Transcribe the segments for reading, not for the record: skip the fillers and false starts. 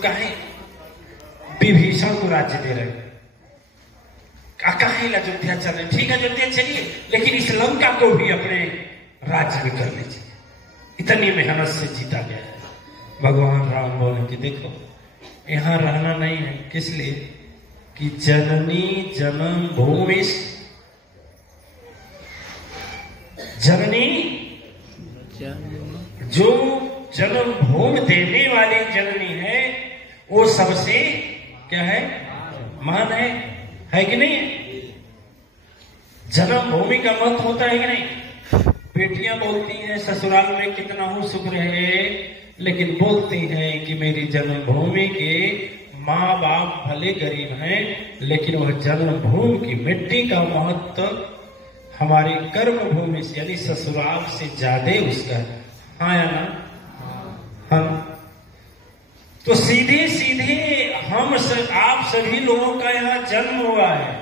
काहे विभीषण को राज्य दे रहे, काहे अयोध्या चल रहे? ठीक है अयोध्या चलिए, लेकिन इस लंका को भी अपने राज्य में कर लीजिए। इतनी मेहनत से जीता गया है। भगवान राम बोले कि देखो यहां रहना नहीं है, किस लिए कि जननी जन्म भूमि, जननी जो जन्म भूमि देने वाली जननी है वो सबसे क्या है, महान है कि नहीं? जन्म भूमि का मत होता है कि नहीं? बेटियां बोलती हैं ससुराल में कितना हो सुख रहे, लेकिन बोलती हैं कि मेरी जन्मभूमि के माँ बाप भले गरीब हैं, लेकिन वह जन्मभूमि की मिट्टी का महत्व हमारी कर्म भूमि से यानी ससुराल से ज्यादा उसका। हाँ या ना? हम तो सीधे सीधे आप सभी लोगों का यहाँ जन्म हुआ है।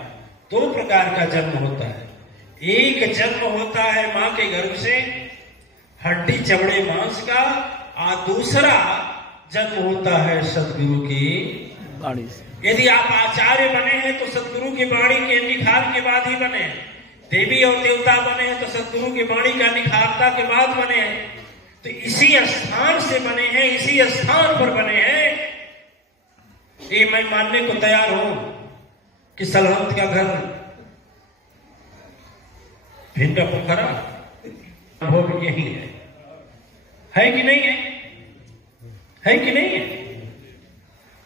दो प्रकार का जन्म होता है। एक जन्म होता है माँ के गर्भ से हड्डी चमड़े मांस का, और दूसरा जन्म होता है सदगुरु की वाणी से। यदि आप आचार्य बने हैं तो सदगुरु की वाणी के निखार के बाद ही बने हैं। देवी और देवता बने हैं तो सदगुरु की वाणी का निखारता के बाद बने हैं। तो इसी स्थान से बने हैं, इसी स्थान पर बने हैं। ये मैं मानने को तैयार हूं कि सलहंत का घर भिंडा पोखरा वो भी यही है कि नहीं है कि नहीं है?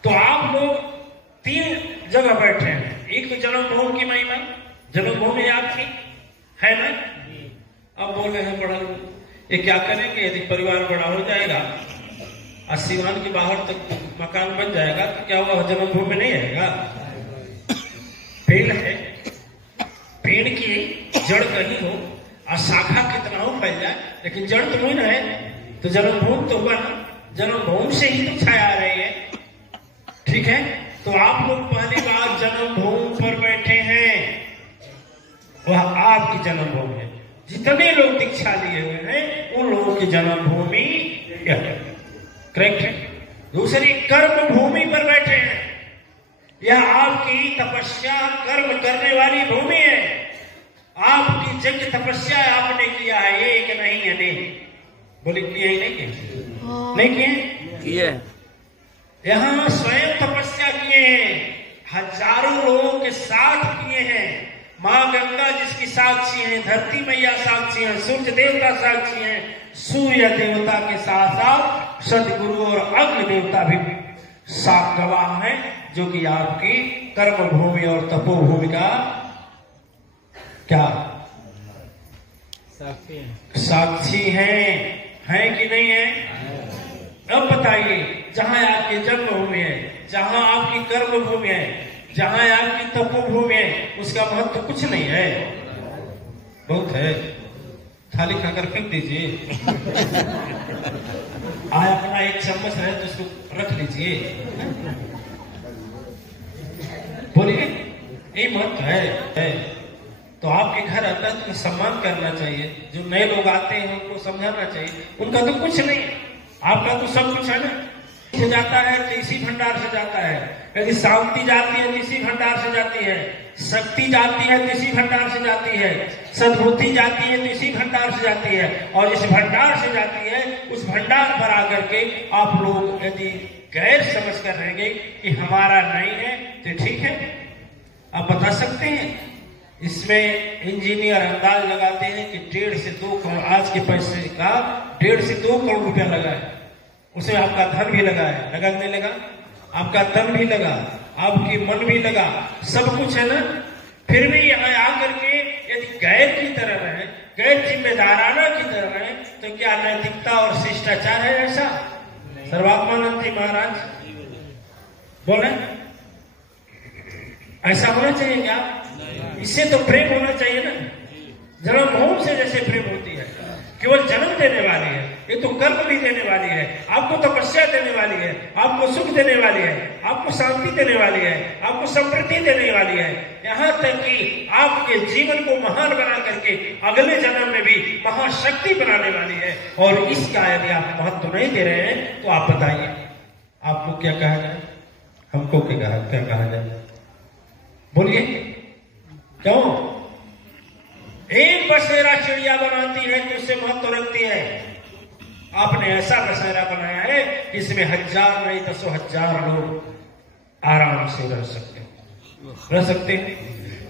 तो आप लोग तीन जगह बैठे हैं। एक तो जन्मभूमि की महिमा, जन्मभूमि आपकी है ना। अब बोल रहे हैं बड़ा ये क्या करेंगे यदि परिवार बड़ा हो जाएगा और सिवान के बाहर तक मकान बन जाएगा तो क्या होगा, जन्मभूमि में नहीं आएगा? पेड़ है, पेड़ की जड़ कहीं हो और शाखा कितना हो फैल जाए, लेकिन जड़ तो नहीं ना है, तो जन्मभूमि तो हुआ ना। जन्मभूमि से ही तो छाया आ रही है। ठीक है, तो आप लोग पहली बार जन्मभूमि पर बैठे हैं, वह आपकी जन्मभूमि है। जितने लोग दीक्षा लिए हुए हैं उन लोगों की जन्मभूमि करेक्ट है। दूसरी कर्म भूमि पर बैठे हैं, यह आपकी तपस्या कर्म करने वाली भूमि है। आपकी यज्ञ तपस्या आपने किया है, एक नहीं है नहीं बोले किया ही नहीं किया, नहीं किए, यहाँ स्वयं तपस्या किए हैं, हजारों लोगों के साथ किए हैं। माँ गंगा जिसकी साक्षी है, धरती मैया साक्षी है, सूर्य देवता साक्षी है, सूर्य देवता के साथ साथ सदगुरु और अग्नि देवता भी साथ गवाह हैं, जो कि आपकी कर्म भूमि और तपोभूमि का क्या साक्षी है कि नहीं है? अब बताइए, जहां आपकी जन्मभूमि है, जहां आपकी कर्म भूमि है, जहां आपकी तपोभूमि है, उसका महत्व कुछ नहीं है? बहुत है। थाली खाकर फेंक दीजिए। आज अपना एक चम्मच है तो उसको रख लीजिए। बोलिए, ये महत्व है। तो आपके घर आता है तो सम्मान करना चाहिए। जो नए लोग आते हैं उनको समझाना चाहिए, उनका तो कुछ नहीं, आपका तो सब कुछ है ना। से जाता है तो इसी भंडार से जाता है, यदि शांति जाती है तो इसी भंडार से जाती है, शक्ति जाती है तो इसी भंडार से जाती है, सद्बुद्धि जाती है तो इसी भंडार से जाती है, और जिस भंडार से जाती है उस भंडार पर आकर के आप लोग यदि गैर समझ कर रहेंगे कि हमारा नहीं है तो ठीक है। आप बता सकते हैं, इसमें इंजीनियर अंदाज लगाते हैं कि 1.5 से 2 करोड़, आज के पैसे का 1.5 से 2 करोड़ रुपया लगा है। उसमें आपका धन भी लगा है, लगा नहीं लगा? आपका धन भी लगा, आपकी मन भी लगा, सब कुछ है ना। फिर भी यहाँ आकर के यदि गैर की तरह रहे, गैर जिम्मेदाराना की तरह रहे, तो क्या नैतिकता और शिष्टाचार है ऐसा? सर्वात्मानंद जी महाराज बोले ऐसा होना चाहिए क्या? इससे तो प्रेम होना चाहिए ना। जन्मभूमि से जैसे प्रेम होती है, केवल जन्म देने वाली है, ये तो कर्म भी देने वाली है, आपको तपस्या देने वाली है, आपको सुख देने वाली है, आपको शांति देने वाली है, आपको समृद्धि देने वाली है, यहाँ तक कि आपके जीवन को महान बना करके अगले जन्म में भी महाशक्ति बनाने वाली है। और इसका यदि आप महत्व नहीं दे रहे हैं तो आप बताइए, आपको क्या कहा जाए, हमको क्या कहा जाए, बोलिए। क्यों? एक बसेरा चिड़िया बनाती है तो उससे महत्व रखती है। आपने ऐसा बसेरा बनाया है जिसमें 1000 नहीं 10,000 लोग आराम से रह सकते हैं।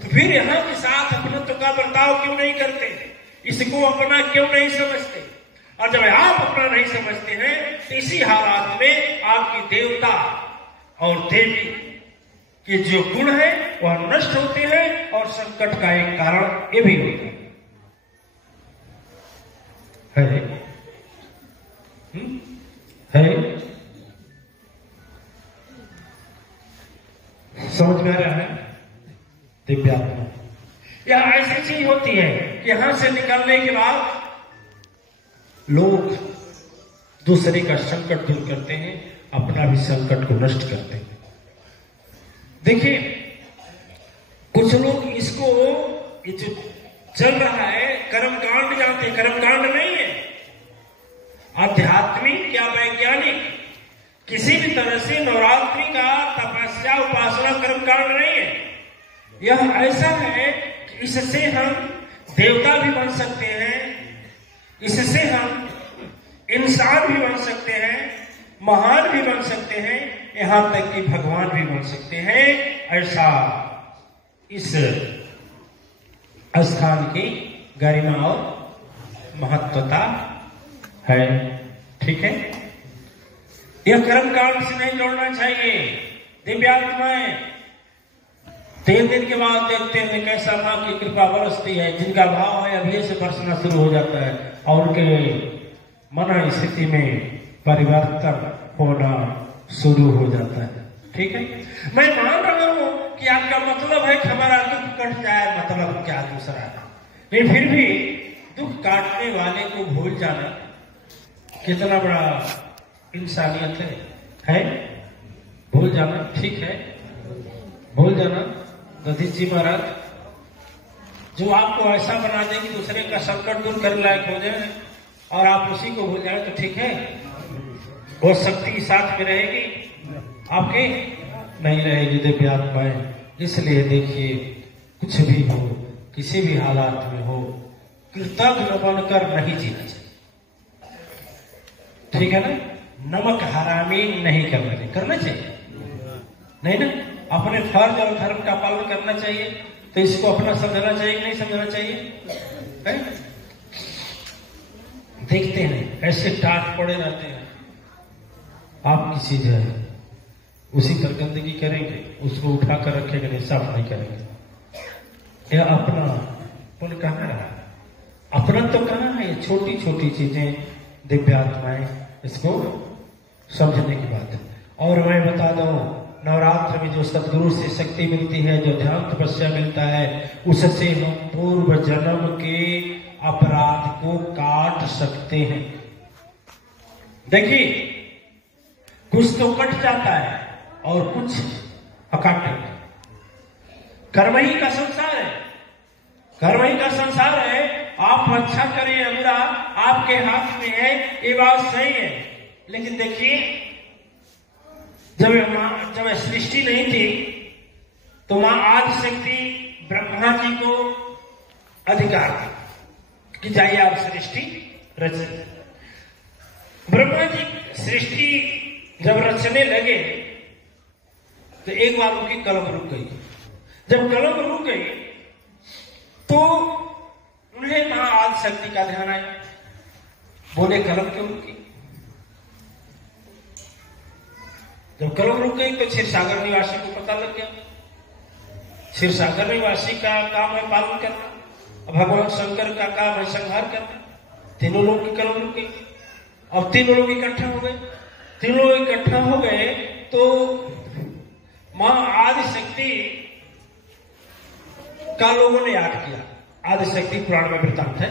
तो फिर यहाँ के साथ अपनत्व का बर्ताव क्यों नहीं करते? इसको अपना क्यों नहीं समझते? और जब आप अपना नहीं समझते हैं तो इसी हालात में आपकी देवता और देवी के जो गुण है वह नष्ट होते हैं और संकट का एक कारण ये भी होता है। समझ में आ रहा है? दिव्यात्मा यह ऐसी चीज होती है कि यहां से निकलने के बाद लोग दूसरे का संकट दूर करते हैं, अपना भी संकट को नष्ट करते हैं। देखिए, कुछ लोग इसको ये जो चल रहा है कर्मकांड जानते हैं। कर्मकांड नहीं है, आध्यात्मिक या वैज्ञानिक किसी भी तरह से नवरात्रि का तपस्या उपासना कर्मकांड नहीं है। यह ऐसा है कि इससे हम देवता भी बन सकते हैं, इससे हम इंसान भी बन सकते हैं, महान भी बन सकते हैं, यहां तक कि भगवान भी बन सकते हैं। ऐसा इस स्थान की गरिमा और महत्वता है। ठीक है, यह कर्मकांड से नहीं जोड़ना चाहिए। दिव्यात्माएं 3 दिन के बाद देखते हैं कैसा मां की कृपा बरसती है। जिनका भाव है अभी से बरसना शुरू हो जाता है और उनके मन स्थिति में परिवर्तन होना शुरू हो जाता है। ठीक है, मैं मान रहा हूं कि आपका मतलब है कि हमारा दुख कट जाए, मतलब क्या दूसरा है। नहीं, फिर भी दुख काटने वाले को भूल जाना कितना बड़ा इंसानियत है। भूल जाना ठीक है, भूल जाना। दधीच जी महाराज जो आपको ऐसा बना देंगे दूसरे का संकट दूर करने लायक हो जाए और आप उसी को भूल जाए तो ठीक है, वो शक्ति साथ में रहेगी, आपके नहीं रहेगी दिव्यात्माएं। इसलिए देखिए, कुछ भी हो, किसी भी हालात में हो, कृतज्ञ बनकर नहीं जीना चाहिए। ठीक है ना? नमक हरामी नहीं करना चाहिए नहीं ना। अपने फर्ज और धर्म का पालन करना चाहिए। तो इसको अपना समझना चाहिए कि नहीं समझना चाहिए? है? देखते हैं ऐसे टाट पड़े रहते हैं। आप किसी जो है उसी पर गंदगी करेंगे, उसको उठाकर रखेंगे, नहीं साफ नहीं करेंगे। यह अपना पुण्य कहाँ है? अपना तो कहाँ है? ये छोटी छोटी चीजें दिव्यात्माएं इसको समझने की बात है। और मैं बता दूं, नवरात्र में जो सदगुरु से शक्ति मिलती है, जो ध्यान तपस्या मिलता है, उससे हम पूर्व जन्म के अपराध को काट सकते हैं। देखिए, कुछ तो कट जाता है और कुछ अकाट। कर्म ही का संसार है, कर्म ही का संसार है। आप अच्छा करें या बुरा आपके हाथ में है, ये बात सही है। लेकिन देखिए, जब सृष्टि नहीं थी तो मां आदि शक्ति ब्रह्मा जी को अधिकार था कि जाइए आप सृष्टि रचिए। ब्रह्मा जी सृष्टि जब रचने लगे तो एक बार उनकी कलम रुक गई। जब कलम रुक गई तो उन्हें मां आदि शक्ति का ध्यान आया। बोले कलम क्यों रुकी? जब कलम रुक गई तो क्षीरसागर निवासी को पता लग गया। क्षीरसागर निवासी का काम है पालन करना, भगवान शंकर का काम है संहार करना। तीनों लोग की कलम रुक गई। अब तीनों लोग इकट्ठा हो गए। तीनों लोग इकट्ठा हो गए तो मां आदि शक्ति का लोगों ने याद किया। आदि शक्ति पुराण में वृत्तांत है।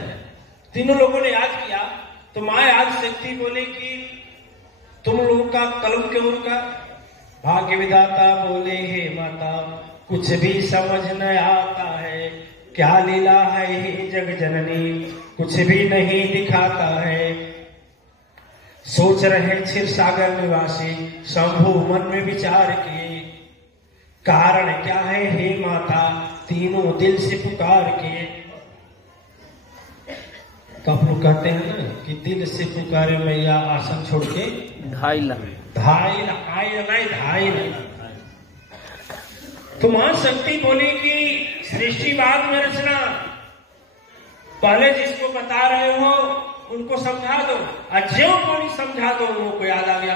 तीनों लोगों ने याद किया तो मां आदि शक्ति बोले कि तुम लोगों का कलम क्यों रुका? भाग्य विधाता बोले, हे माता, कुछ भी समझ न आता है, क्या लीला है हे जग जननी, कुछ भी नहीं दिखाता है। सोच रहे क्षीर सागर निवासी शंभु मन में विचार किए, कारण क्या है हे माता तीनों दिल से पुकार के। तो आप लोग कहते हैं ना कि दिल से पुकारे मैया आसन छोड़ के ढाई तो मां शक्ति बोली कि सृष्टि बाद में रचना, पहले जिसको बता रहे हो उनको समझा दो। और जो बोली समझा दो उनको याद आ गया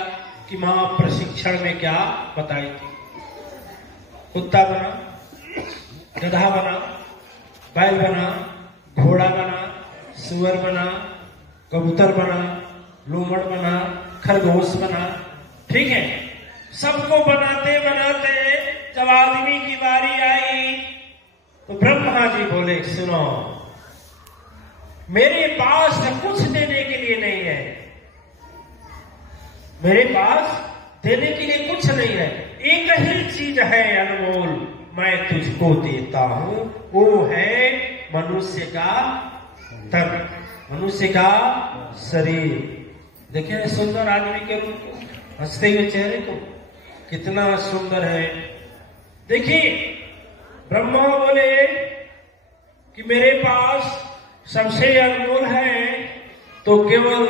कि मां प्रशिक्षण में क्या बताई थी। कुत्ता बना, गधा बना, बैल बना, घोड़ा बना, सुअर बना, कबूतर बना, लोमड़ बना, खरगोश बना, ठीक है। सबको बनाते बनाते जब आदमी की बारी आई तो ब्रह्मा जी बोले सुनो, मेरे पास कुछ देने के लिए नहीं है, मेरे पास देने के लिए कुछ नहीं है, एक ही चीज है अनमोल, मैं तुझको देता हूं, वो है मनुष्य का तन, मनुष्य का शरीर। देखिए सुंदर आदमी के रूप को, हंसते हुए चेहरे को, कितना सुंदर है। देखिए ब्रह्मा बोले कि मेरे पास सबसे अनमोल है तो केवल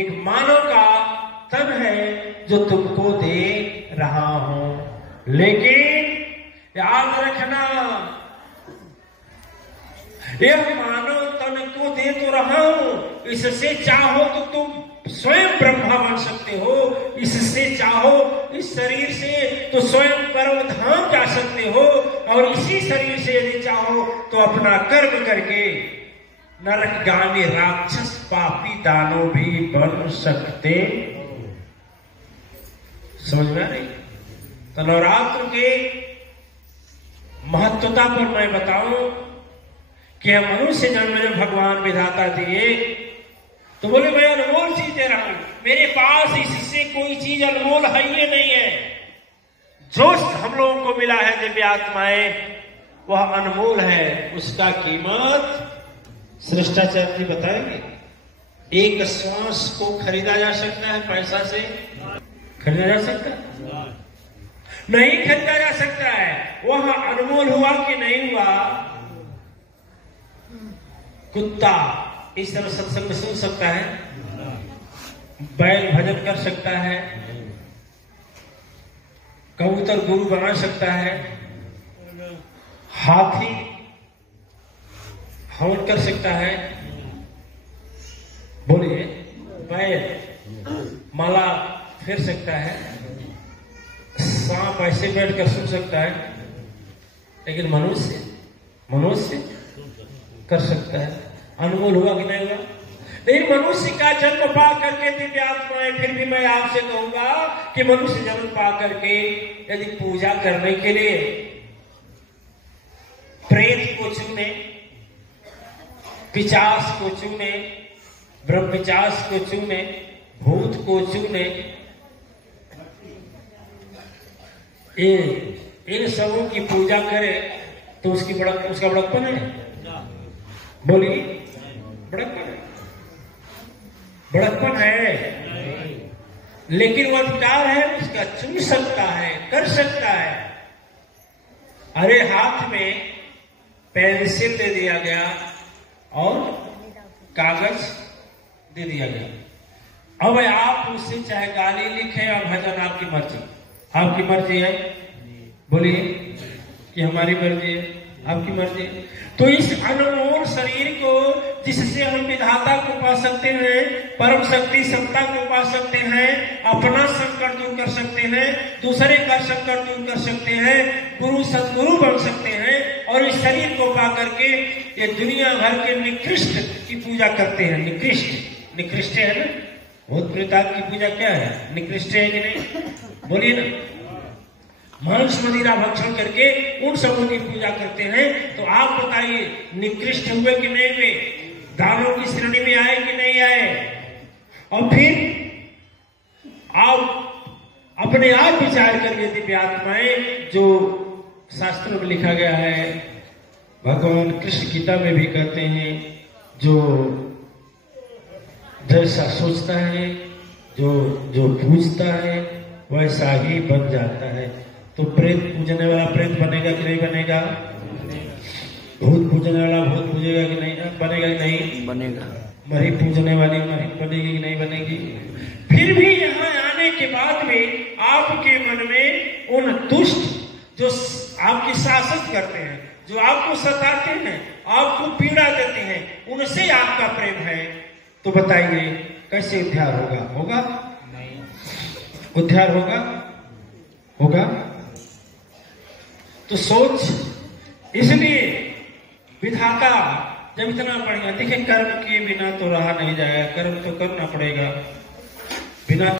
एक मानव का तन है जो तुमको दे रहा हूं, लेकिन याद रखना यह मानव तन को दे तो रहा हूं, इससे चाहो तो तुम स्वयं ब्रह्मा बन सकते हो, इससे चाहो इस शरीर से तो स्वयं परम धाम जा सकते हो, और इसी शरीर से यदि चाहो तो अपना कर्म करके नरकगामी राक्षस पापी दानव भी बन सकते। समझ में आ रही? तो नवरात्र के महत्वता पर मैं बताऊं कि मनुष्य जन्म में भगवान विधाता दिए तो बोले मैं अनमोल चीज दे रहा हूं, मेरे पास इससे कोई चीज अनमोल है ये नहीं है। जो हम लोगों को मिला है दिव्य आत्माएं वह अनमोल है, उसका कीमत श्रेष्ठाचार्य जी बताएंगे। एक श्वास को खरीदा जा सकता है पैसा से? खरीदा जा सकता है? नहीं खरीदा जा सकता है। वह अनमोल हुआ कि नहीं हुआ? कुत्ता इस तरह सत्संग सुन सकता है, बैल भजन कर सकता है, कबूतर गुरु बना सकता है, हाथी हवन कर सकता है, बोलिए, बैल माला फेर सकता है, सांप ऐसे बैठकर सुन सकता है, लेकिन मनुष्य कर सकता है। अनमोल हुआ कि नहीं हुआ? लेकिन मनुष्य का जन्म पा करके दिव्य आत्माएं, फिर भी मैं आपसे कहूंगा कि मनुष्य जन्म पा करके यदि पूजा करने के लिए प्रेत को चुने, पिचास को चुने, ब्रह्मपिचास को चुने, भूत को चुने, इन सबों की पूजा करे तो उसका बड़कपन है? बोलिए, बड़कपन है। लेकिन वो अधिकार है, उसका चुन सकता है, कर सकता है। अरे हाथ में पेंसिल दे दिया गया और कागज दे दिया गया, अब आप उससे चाहे गाली लिखे या भजन, आपकी मर्जी, आपकी मर्जी है। बोलिए कि हमारी मर्जी है, आपकी मर्जी है। तो इस अनमोल शरीर को जिससे हम विधाता को पा सकते हैं, परम शक्ति सत्ता को पा सकते हैं, अपना संकट दूर कर सकते हैं, दूसरे का संकट दूर कर सकते हैं, गुरु सदगुरु बन सकते हैं, और इस शरीर को पा करके ये दुनिया भर के निकृष्ट की पूजा करते हैं। निकृष्ट है ना? भूत प्रेतात्मा की पूजा क्या है? निकृष्ट है कि नहीं? बोलिए ना। मांस मदिरा भक्षण करके उन सबों की पूजा करते हैं। तो आप बताइए, निकृष्ट हुए कि नहीं हुए? दानों की श्रेणी में आए कि नहीं आए? और फिर आप अपने आप विचार करिए दिव्य आत्माएं, जो शास्त्रों में लिखा गया है, भगवान कृष्ण गीता में भी कहते हैं, जो जैसा सोचता है जो जो पूजता है वैसा ही बन जाता है। तो प्रेत पूजने वाला प्रेत बनेगा कि नहीं बनेगा? भूत पूजने वाला भूत पूजेगा कि नहीं बनेगा कि नहीं बनेगा। मरी पूजने वाली मरी बनेगी कि नहीं बनेगी? फिर भी यहाँ आने के बाद भी आपके मन में उन दुष्ट जो आपकी शासन करते हैं, जो आपको सताते हैं, आपको पीड़ा देते हैं, उनसे आपका प्रेम है, तो बताइए कैसे उद्धार होगा? होगा नहीं। उद्धार होगा? होगा? तो सोच, इसलिए विधाता जब इतना बढ़िया देखिए, कर्म किए बिना तो रहा नहीं जाएगा, कर्म तो करना पड़ेगा। बिना